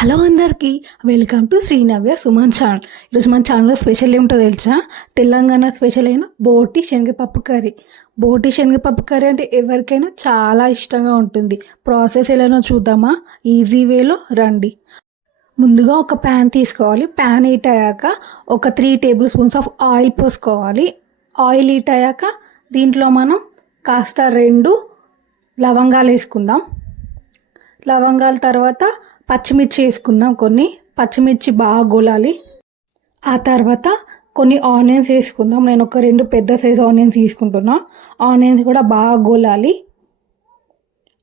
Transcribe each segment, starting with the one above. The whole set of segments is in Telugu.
హలో అందరికీ welcome to Srinavya Suman channel. ఈరోజు మన ఛానల్లో స్పెషల్ ఏమిటో తెలుసా? తెలంగాణ స్పెషల్ అయిన బోటి శనగపప్పు కర్రీ. బోటి శనగపప్పు కర్రీ అంటే ఎవరికైనా చాలా ఇష్టంగా ఉంటుంది. ప్రాసెస్ ఎలానో చూద్దామా? ఈజీ వేలో రండి. ముందుగా ఒక ప్యాన్ తీసుకోవాలి. ప్యాన్ హీట్ అయ్యాక ఒక three tablespoons of oil పోసుకోవాలి. ఆయిల్ హీట్ అయ్యాక దీంట్లో మనం కాస్త రెండు లవంగాలు వేసుకుందాం. లవంగాల తర్వాత పచ్చిమిర్చి వేసుకుందాం కొన్ని. పచ్చిమిర్చి బాగా గోలాలి. ఆ తర్వాత కొన్ని ఆనియన్స్ వేసుకుందాం. నేను ఒక రెండు పెద్ద సైజ్ ఆనియన్స్ తీసుకుంటున్నా. ఆనియన్స్ కూడా బాగా గోలాలి.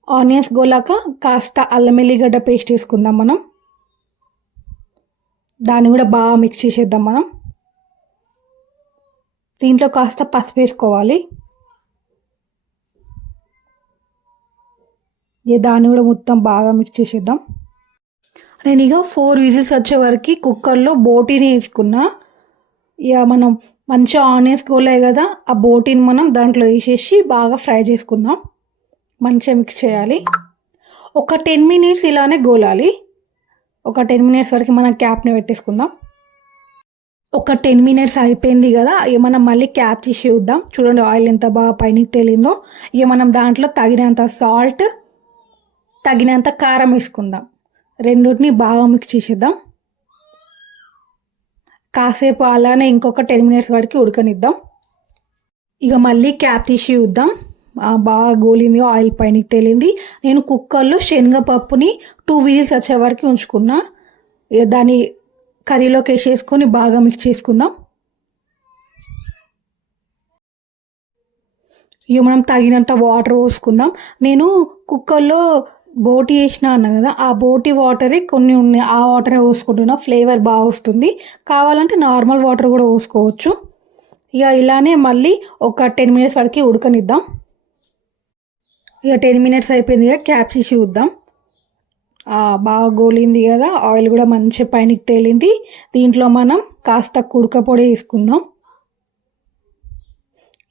ఆనియన్స్ గోలాక కాస్త అల్లం ఎల్లిగడ్డ పేస్ట్ వేసుకుందాం మనం. దాన్ని కూడా బాగా మిక్స్ చేసేద్దాం మనం. దీంట్లో కాస్త పసుపు వేసుకోవాలి. దాన్ని కూడా మొత్తం బాగా మిక్స్ చేసేద్దాం. నేను ఇక ఫోర్ విజిల్స్ వచ్చే వరకు కుక్కర్లో బోటీని వేసుకున్నా. ఇక మనం మంచిగా ఆనియన్స్ వేసుకోలే కదా ఆ బోటీని మనం దాంట్లో వేసేసి బాగా ఫ్రై చేసుకుందాం. మంచిగా మిక్స్ చేయాలి. ఒక టెన్ మినిట్స్ ఇలానే గోలాలి. ఒక టెన్ మినిట్స్ వరకు మనం క్యాప్ని పెట్టేసుకుందాం. ఒక టెన్ మినిట్స్ అయిపోయింది కదా ఇక మనం మళ్ళీ క్యాప్ తీసి చూద్దాం. చూడండి ఆయిల్ ఎంత బాగా పైన తేలిందో. ఇక మనం దాంట్లో తగినంత సాల్ట్ తగినంత కారం వేసుకుందాం. రెండింటిని బాగా మిక్స్ చేసేద్దాం. కాసేపు అలానే ఇంకొక టెన్ మినిట్స్ వరకు ఉడకనిద్దాం. ఇక మళ్ళీ క్యాప్ తీసి చూద్దాం. బాగా గోలింది ఆయిల్ పైన తేలింది. నేను కుక్కర్లో శనగపప్పుని టూ వీల్స్ వచ్చే వరకు ఉంచుకున్నా. ఇక దాన్ని కర్రీలోకి వేసేసుకొని బాగా మిక్స్ చేసుకుందాం. ఇక మనం తగినంత వాటర్ పోసుకుందాం. నేను కుక్కర్లో బోటి వేసిన అన్నా కదా ఆ బోటి వాటరే కొన్ని ఉన్నాయి. ఆ వాటరే పోసుకుంటున్నా ఫ్లేవర్ బాగా వస్తుంది. కావాలంటే నార్మల్ వాటర్ కూడా పోసుకోవచ్చు. ఇక ఇలానే మళ్ళీ ఒక టెన్ మినిట్స్ వరకు ఉడకనిద్దాం. ఇక టెన్ మినిట్స్ అయిపోయింది ఇక క్యాప్సి చూద్దాం. బాగా గోలింది కదా ఆయిల్ కూడా మంచి పైనకి తేలింది. దీంట్లో మనం కాస్త కుడక పొడి వేసుకుందాం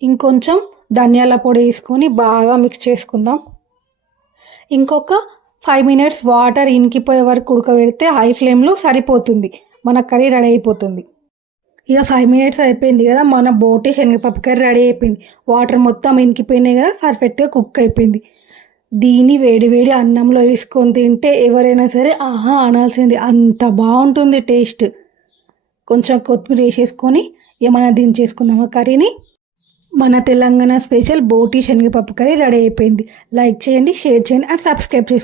ఇంకొంచెం ధనియాల పొడి వేసుకొని బాగా మిక్స్ చేసుకుందాం. ఇంకొక ఫైవ్ మినిట్స్ వాటర్ ఇనికిపోయే వరకు ఉడకబెడితే హై ఫ్లేమ్లో సరిపోతుంది. మన కర్రీ రెడీ అయిపోతుంది. ఇక ఫైవ్ మినిట్స్ అయిపోయింది కదా మన బోటి శనగపప్పు కర్రీ రెడీ అయిపోయింది. వాటర్ మొత్తం ఇనికిపోయినాయి కదా పర్ఫెక్ట్గా కుక్ అయిపోయింది. దీన్ని వేడి వేడి అన్నంలో వేసుకొని తింటే ఎవరైనా సరే ఆహా అనాల్సింది. అంత బాగుంటుంది టేస్ట్. కొంచెం కొత్తిమీర వేసేసుకొని ఏమైనా దించేసుకుందామా కర్రీని? మన తెలంగాణ స్పెషల్ బోటి శనగపప్పు కర్రీ రెడీ అయిపోయింది. లైక్ చేయండి షేర్ చేయండి అండ్ సబ్స్క్రైబ్ చేసుకోండి.